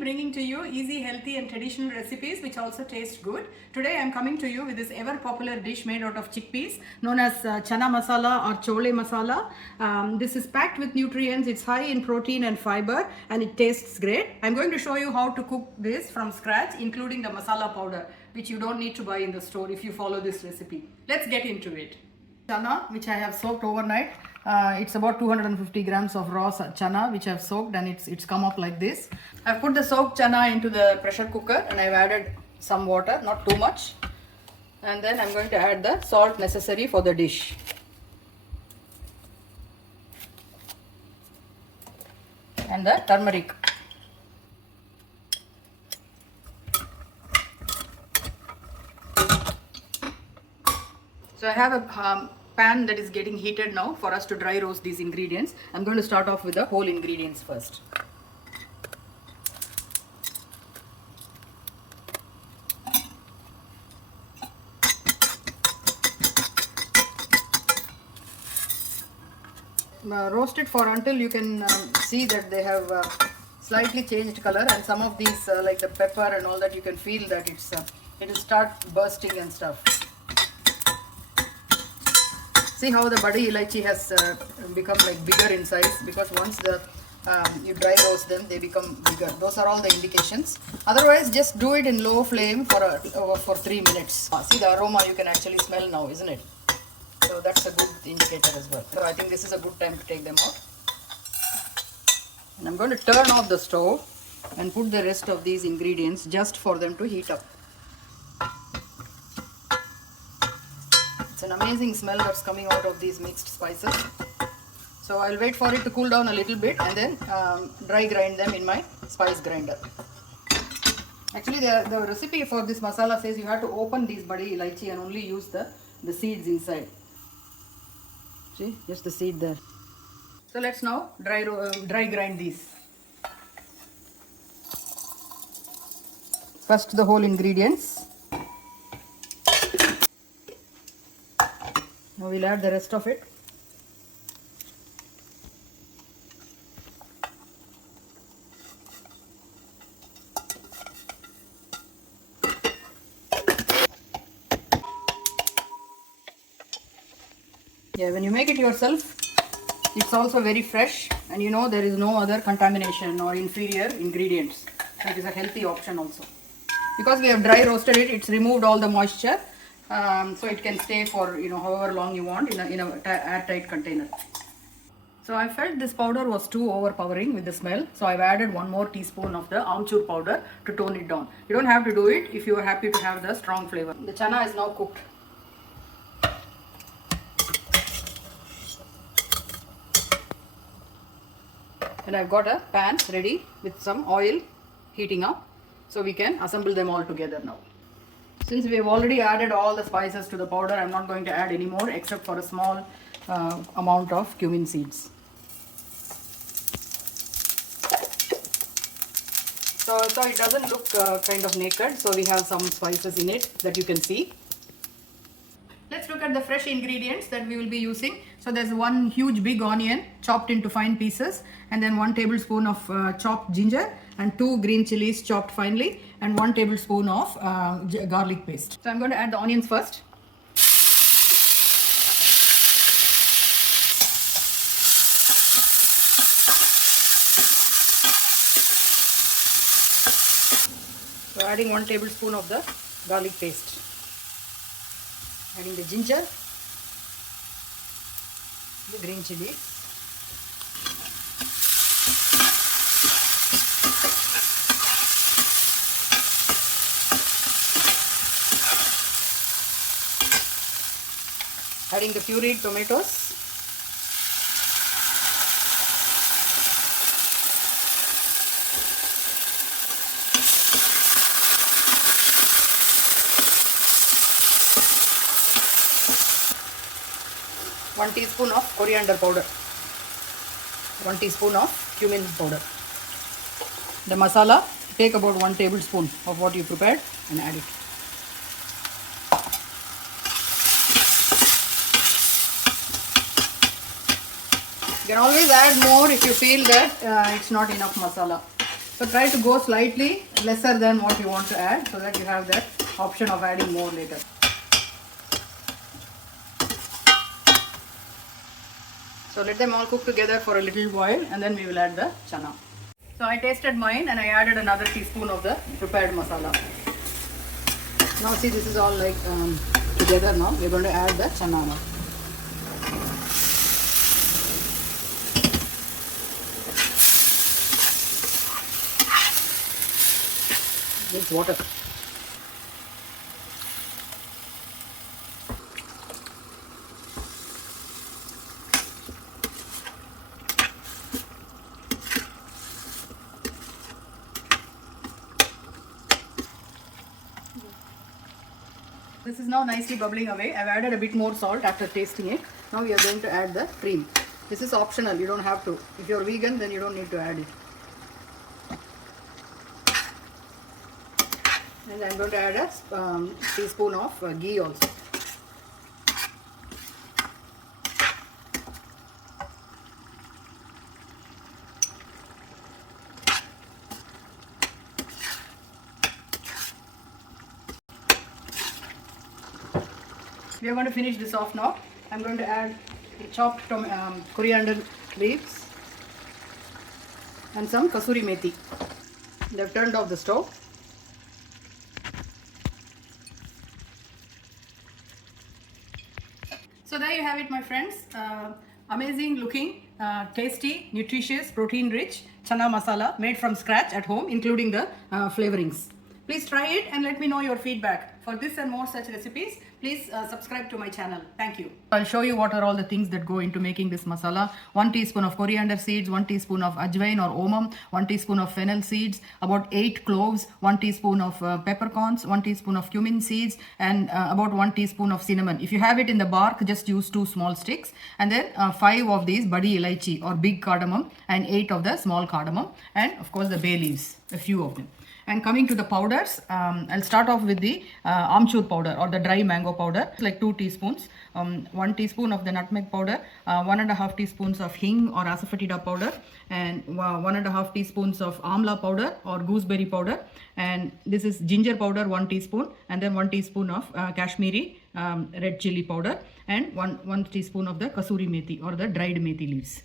Bringing to you easy, healthy and traditional recipes which also taste good. Today I am coming to you with this ever popular dish made out of chickpeas known as Channa masala or chole masala. This is packed with nutrients, it's high in protein and fiber and it tastes great. I am going to show you how to cook this from scratch, including the masala powder, which you don't need to buy in the store if you follow this recipe. Let's get into it. Channa, which I have soaked overnight. It's about 250 grams of raw channa which I've soaked, and it's come up like this. I've put the soaked channa into the pressure cooker and I've added some water, not too much, and then I'm going to add the salt necessary for the dish. And the turmeric. So I have a pan that is getting heated now for us to dry roast these ingredients. I'm going to start off with the whole ingredients first. Roast it for until you can see that they have slightly changed color, and some of these like the pepper and all that, you can feel that it will start bursting and stuff. See how the badi elaichi has become like bigger in size, because once you dry roast them, they become bigger. Those are all the indications. Otherwise, just do it in low flame for 3 minutes. See the aroma you can actually smell now, isn't it? So that's a good indicator as well. So I think this is a good time to take them out. And I'm going to turn off the stove and put the rest of these ingredients just for them to heat up. It's an amazing smell that's coming out of these mixed spices. So I'll wait for it to cool down a little bit and then dry grind them in my spice grinder. Actually, the recipe for this masala says you have to open these badi elaichi and only use the seeds inside. See, just the seed there. So let's now dry grind these. First the whole ingredients. Now we'll add the rest of it. Yeah, when you make it yourself, it's also very fresh, and you know there is no other contamination or inferior ingredients. It is a healthy option also. Because we have dry roasted it, it's removed all the moisture. So it can stay for however long you want in a airtight container. So I felt this powder was too overpowering with the smell, so I've added 1 more teaspoon of the amchur powder to tone it down. You don't have to do it if you are happy to have the strong flavor. The channa is now cooked. And I've got a pan ready with some oil heating up, so we can assemble them all together now. Since we have already added all the spices to the powder, I'm not going to add any more except for a small amount of cumin seeds. So it doesn't look kind of naked, so we have some spices in it that you can see. Let's look at the fresh ingredients that we will be using. So there's 1 huge big onion chopped into fine pieces, and then 1 tablespoon of chopped ginger, and 2 green chilies chopped finely, and 1 tablespoon of garlic paste. So I'm going to add the onions first. So adding 1 tablespoon of the garlic paste. Adding the ginger, the green chili, adding the pureed tomatoes, one teaspoon of coriander powder, 1 teaspoon of cumin powder. The masala take about 1 tablespoon of what you prepared and add it. You can always add more if you feel that it's not enough masala. So try to go slightly lesser than what you want to add so that you have that option of adding more later. So let them all cook together for a little while and then we will add the chana. So I tasted mine and I added another teaspoon of the prepared masala. Now see, this is all like together now. We are going to add the chana now. With water. This is now nicely bubbling away. I've added a bit more salt after tasting it. Now we are going to add the cream. This is optional, you don't have to. If you're vegan, then you don't need to add it. And I'm going to add a teaspoon of ghee also. We are going to finish this off now. I'm going to add chopped coriander leaves and some kasuri methi. They've turned off the stove. So there you have it, my friends. Amazing looking, tasty, nutritious, protein rich chana masala made from scratch at home, including the flavorings. Please try it and let me know your feedback. For this and more such recipes, please subscribe to my channel. Thank you. I'll show you what are all the things that go into making this masala. 1 teaspoon of coriander seeds, 1 teaspoon of ajwain or omam, 1 teaspoon of fennel seeds, about 8 cloves, 1 teaspoon of peppercorns, 1 teaspoon of cumin seeds, and about 1 teaspoon of cinnamon. If you have it in the bark, just use 2 small sticks, and then 5 of these badi elaichi or big cardamom, and 8 of the small cardamom, and of course the bay leaves, a few of them. And coming to the powders, I'll start off with the amchur powder or the dry mango powder, like 2 teaspoons, 1 teaspoon of the nutmeg powder, 1.5 teaspoons of hing or asafoetida powder, and 1.5 teaspoons of amla powder or gooseberry powder, and this is ginger powder 1 teaspoon, and then 1 teaspoon of Kashmiri red chili powder, and 1 teaspoon of the kasuri methi or the dried methi leaves.